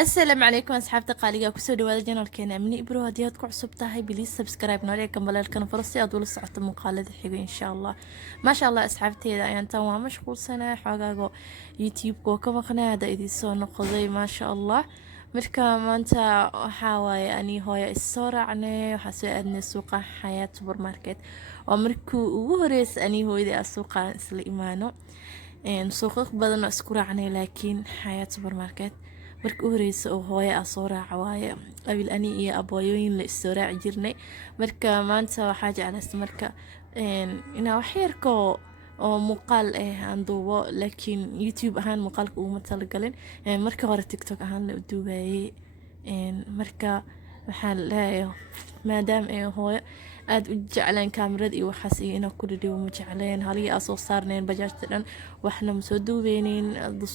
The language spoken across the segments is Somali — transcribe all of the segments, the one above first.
السلام عليكم أصحابتي قالية كسو دوادا جنالكينا أمني إبرو هديات كعصب تاهي بليز سبسكرايب نوري كمبالالكنا فرصي أدول سعوت المقالة حيقو إن شاء الله. ما شاء الله أصحابتي إذا أنت مشغول سنة حقاقو يوتيوب كوكا مقنا هذا إذي سو نقضي ما شاء الله. مركا ما أنت حاواي أني هويا الصورة عني وحسوي أدني سوقا حياة سوبر ماركت ومركو وهريس أني هو إذا السوقا إسل إيمانو سوق بدن أسكر عني لكن حياة سوبر ماركت marka u horeysa oo hooyo ah soo raaca waaye qabiil ani iyo abooyooyin la isoo raaci jirnay marka maanta waxaa jeclaysta marka inaa wax yarka oo muuqaal aan duubo laakiin youtube ahaan muuqaalka uguma talagalin marka hore tiktok ahaan la duubayay marka waxaan leeyahay maadaama ay hooyo aad u jeclaan kaamirada iyo waxaas iyo inaa ku dhadhiwo ma jecleen halii aa soo saarneen bajaajta dhan waxna ma soo duubeynin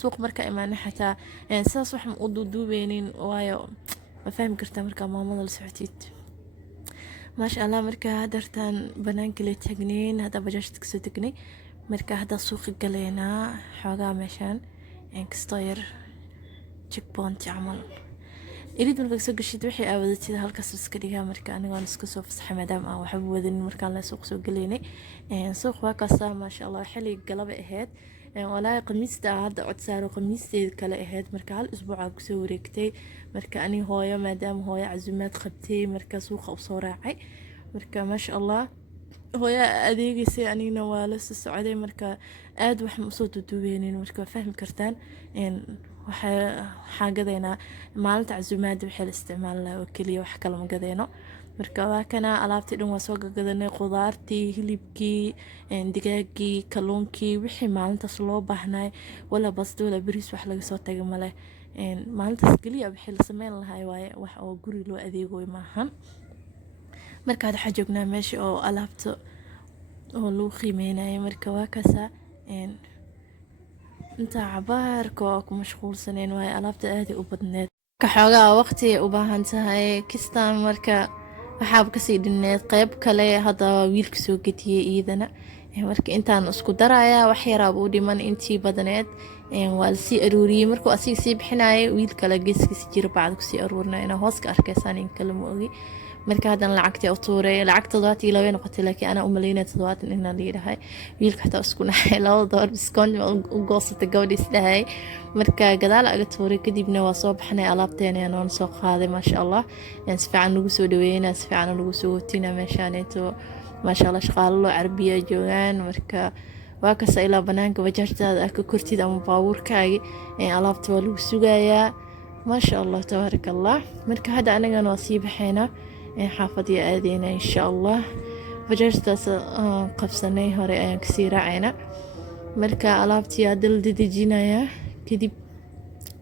suuq marka imaana xataa saas wax ma u duubeynin waayo ma fahmi kartaa markaa maamada la socotid maasha allah marka hadartaan banaanka la taagnayn hadda bajaajta kasoo tagnay marka hadda suuqi galeynaa xoogaa meeshaan kastoo yar checkpoint camal إريد من فكسو قشيد وحي أودتي هالكاس بسكريها مركا أنا وأنا سكسو فصحى مدام أو حب ودني مركا لا سوق سوق قليني سوق واكاسا ما شاء الله حلي قلب إهاد ولا قميص دا هذا عد سارو قميص كلا إهاد مركا هالأسبوع كسو ريكتي مركا أني هويا مدام هويا عزومات خبتي مركا سوق أو صراعي مركا ما شاء الله هويا أديقي سي أني نوالس السعودية مركا آد وح مصوت دوبينين مركا فهم كرتان waxaa gadaynaa maalinta casuumaada wixii la isticmaali oo kaliya wax kale ma gadayno marka waa kana alaabtii dhan waa soo gadanay qudaartii hilibkii digaagii kalluunkii wixii maalintaas loo baahnay wala basto wala bariis wax laga soo tagay male maalintaas kaliya wixii la sameyn lahaa waaye wax oo guri loo adeego maahan marka waxaa joognaa meesha oo alaabta oo lagu qiimeynaayo marka waa kasa انت عبارك وكو مشغول سنين وهي ألابت آدي وبدنات كحوغا وقتي وباهانتهاي كستان مركا وحاب كسيدنات قيب كالي هذا ويلك سوقتي إيدنا مركا انتان اسكو درايا وحيرا بودي من انتي بدنات والسي أروري مركو أسي سيب حناي ويلك لقيس كسي جير بعد كسي أرورنا انا هوسك أركيسان ينكلمو أغي marka hadan lacagtii u tuuray lacagta 22 noqotay laakiin ana u maleynay 70 in la yiraahdo wiilka xataa isku naxay $2 discount u goosatay gabadhiis dhahay marka gadaal aga tuuray kadibna waa soo baxnay alaabteena aan soo qaaday ma sha Allah si fiican ugu soo dhaweeyna si fiican ugu soo watina meeshaaneeto ma sha Allah shaqaalo Carabiya joogan marka waa ka sayla banaanka wajaajtada ka kortid ama baabuurkaaga alaabta waa lagu sugayaa ma sha Allah tabarakallah marka hada anaga noo sii baxayna حافظي آذينا إن شاء الله فجرت قفصني هوري أيان كسيرة عينا مركا ألابتي أدل دي جينايا كدب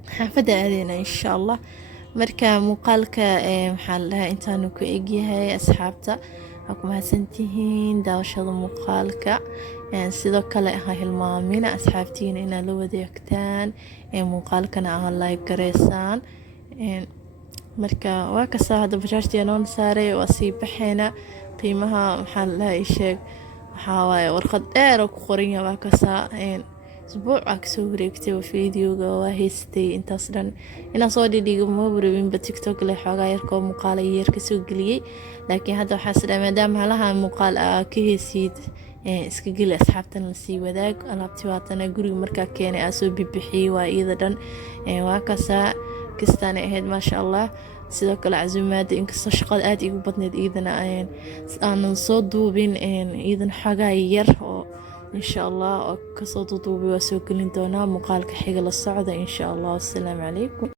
حافظي آذينا إن شاء الله مركا مقالك محلها إنتانو كإيجيها أصحابتا أكما سنتهين داوشة مقالك sidoo kale ha hilmaamina asxaabtiina inaad la wadaagtaan muuqaalkana aad like gareysaan marka waa ka saada bajaajtii aan saaray waa sii baxeena qiimaha maxaa la sheeg waxa waaye warqad dheer oo ku qoran yahay waa ka saa isbuuc ka soo wareegtay fiidiyoga waa haystay intaas dhan ina soo dhigay ma burubin ba tiktok la xoogaa yar koo muuqaal yar ka soo galiyay laakiin hadda waxa sidoo maadaama halaha muuqaal ka heesid iska gal asxaabtan la sii wadaag alaabtii waatana guriga marka keenay soo bibixiyay waa iyada dhan waa ka saa كستان أهد ما شاء الله سيدو كلا عزومات إنك شغال آد إيقو بدنيد إيدنا أنا نصدو بين إيدن حاجة ير إن شاء الله كصدو دوبي وسوق لين دونا مقالك حاجة للصعدة إن شاء الله والسلام عليكم.